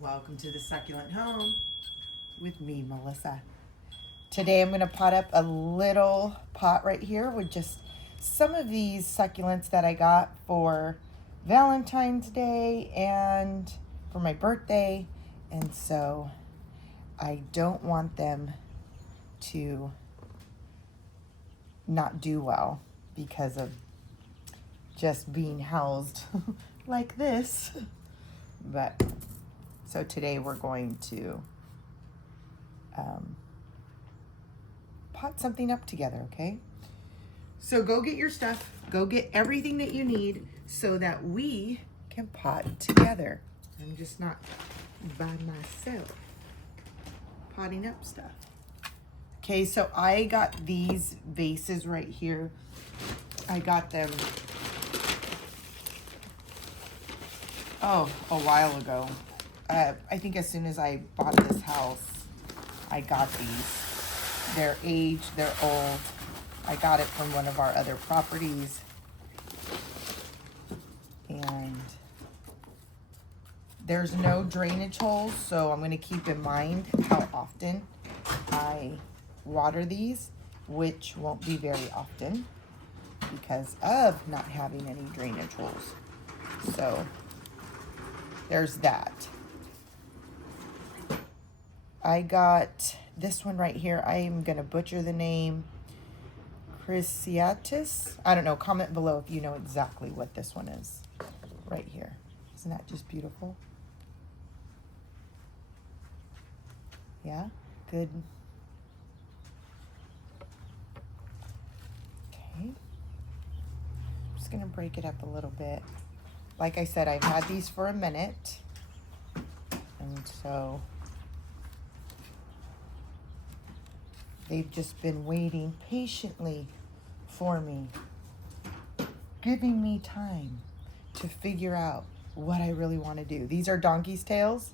Welcome to the Succulent Home with me, Melissa. Today I'm going to pot up a little pot right here with just some of these succulents that I got for Valentine's Day and for my birthday. And so I don't want them to not do well because of just being housed like this. But so today we're going to pot something up together, okay? So go get your stuff. Go get everything that you need so that we can pot together. I'm just not by myself potting up stuff. Okay, so I got these vases right here. I got them, a while ago. I think as soon as I bought this house, I got these. They're aged, they're old. I got it from one of our other properties. And there's no drainage holes, so I'm gonna keep in mind how often I water these, which won't be very often because of not having any drainage holes. So there's that. I got this one right here. I am going to butcher the name. Cruciatus. I don't know. Comment below if you know exactly what this one is. Right here. Isn't that just beautiful? Yeah? Good. Okay. I'm just going to break it up a little bit. Like I said, I've had these for a minute. And so they've just been waiting patiently for me, giving me time to figure out what I really want to do. These are donkey's tails,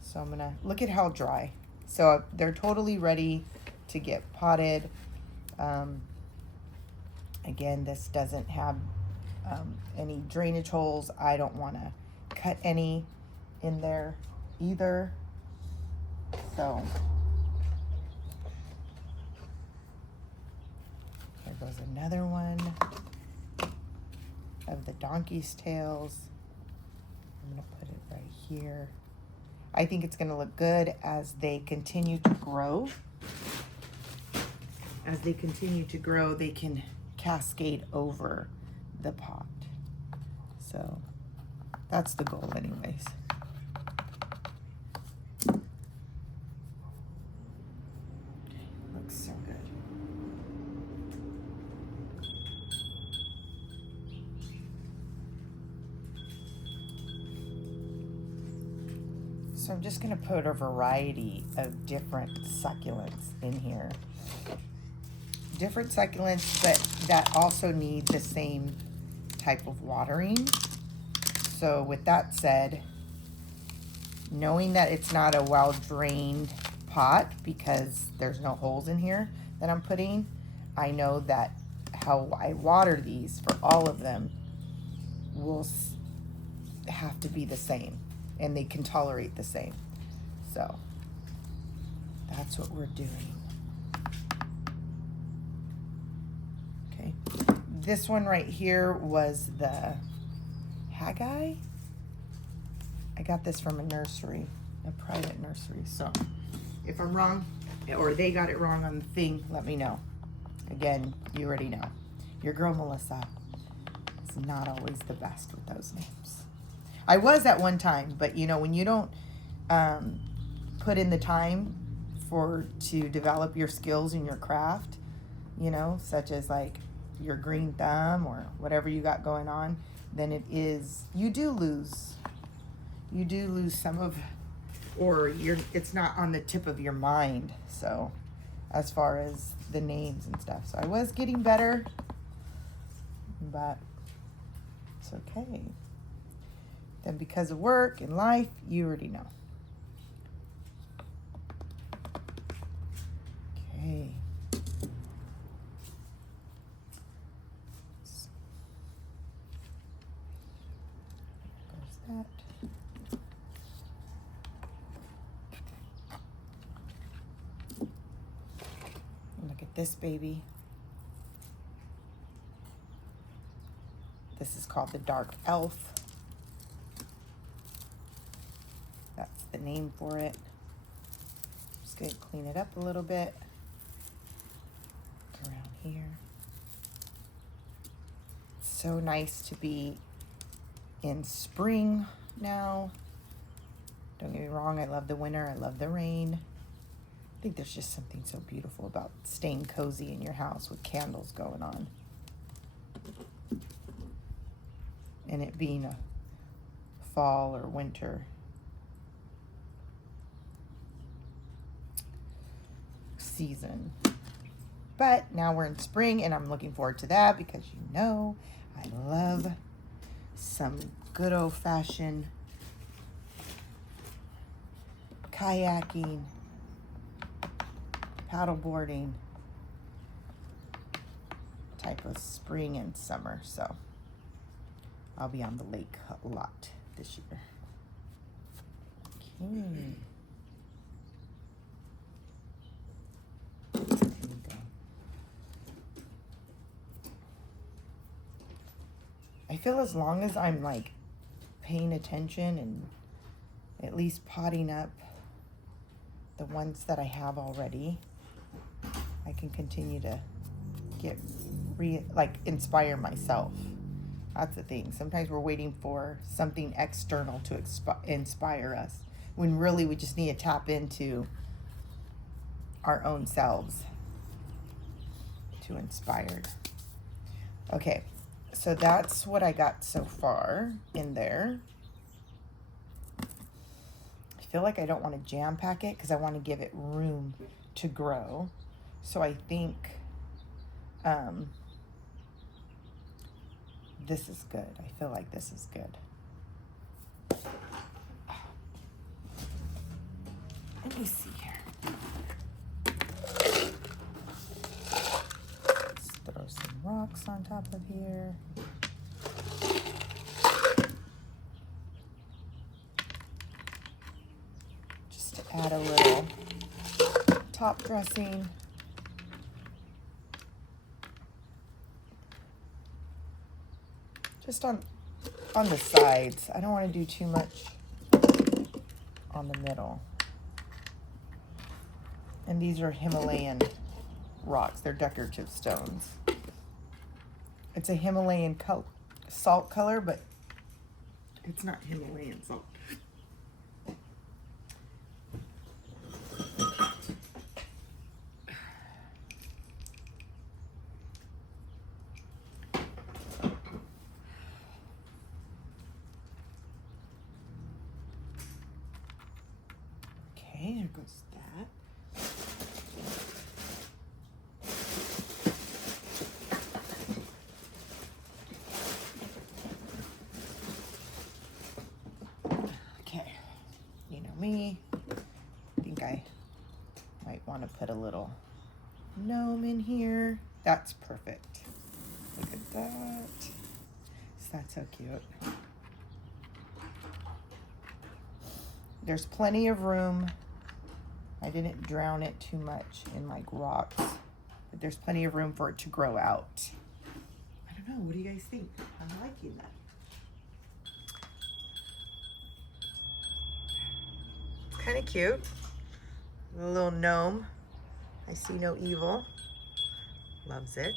so I'm gonna look at how dry. So they're totally ready to get potted. Again, this doesn't have any drainage holes. I don't want to cut any in there either. So there goes another one of the donkey's tails. I'm going to put it right here. I think it's going to look good as they continue to grow. As they continue to grow, they can cascade over the pot. So that's the goal anyways. Looks so good. So I'm just going to put a variety of different succulents in here. Different succulents, but that also need the same type of watering. So with that said, knowing that it's not a well-drained pot because there's no holes in here that I'm putting, I know that how I water these for all of them will have to be the same, and they can tolerate the same. So that's what we're doing. Okay, this one right here was the Haggai. I got this from a nursery, a private nursery. So if I'm wrong or they got it wrong on the thing, let me know. Again, you already know. Your girl Melissa is not always the best with those names. I was at one time, but you know, when you don't put in the time to develop your skills in your craft, you know, such as like your green thumb or whatever you got going on, then you do lose some of, or it's not on the tip of your mind. So as far as the names and stuff, so I was getting better, but it's okay. Then because of work and life, you already know. Okay. So, there's that. this baby. This is called the Dark Elf. That's the name for it. Just gonna clean it up a little bit. Look around here. It's so nice to be in spring now. Don't get me wrong, I love the winter, I love the rain. I think there's just something so beautiful about staying cozy in your house with candles going on. And it being a fall or winter season. But now we're in spring and I'm looking forward to that because you know I love some good old-fashioned kayaking, paddleboarding type of spring and summer. So I'll be on the lake a lot this year. Okay. There we go. I feel as long as I'm like paying attention and at least potting up the ones that I have already, I can continue to get inspire myself. That's the thing. Sometimes we're waiting for something external to inspire us, when really we just need to tap into our own selves to inspired. Okay, so that's what I got so far in there. I feel like I don't want to jam pack it because I want to give it room to grow. So I think this is good. I feel like this is good. Let me see here. Let's throw some rocks on top of here. Just to add a little top dressing. Just on the sides. I don't want to do too much on the middle. And these are Himalayan rocks. They're decorative stones. It's a Himalayan salt color, but it's not Himalayan salt. Okay, there goes that. Okay, you know me. I think I might want to put a little gnome in here. That's perfect. Look at that. That's so cute. There's plenty of room. I didn't drown it too much in like rocks, but there's plenty of room for it to grow out. I don't know, what do you guys think? I'm liking that. It's kind of cute. A little gnome. I see no evil. Loves it.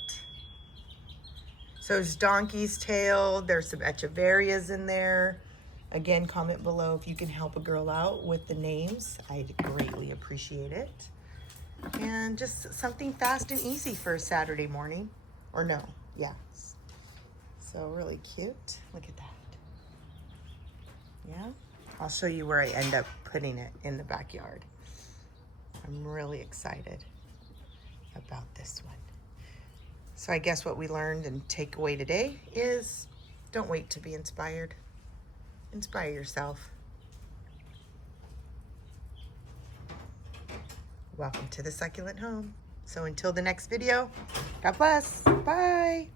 So it's donkey's tail. There's some echeverias in there. Again, comment below if you can help a girl out with the names. I'd greatly appreciate it. And just something fast and easy for a Saturday morning. Or no, yeah. So really cute. Look at that. Yeah. I'll show you where I end up putting it in the backyard. I'm really excited about this one. So I guess what we learned and take away today is don't wait to be inspired. Inspire yourself. Welcome to the Succulent Home. So until the next video, God bless. Bye.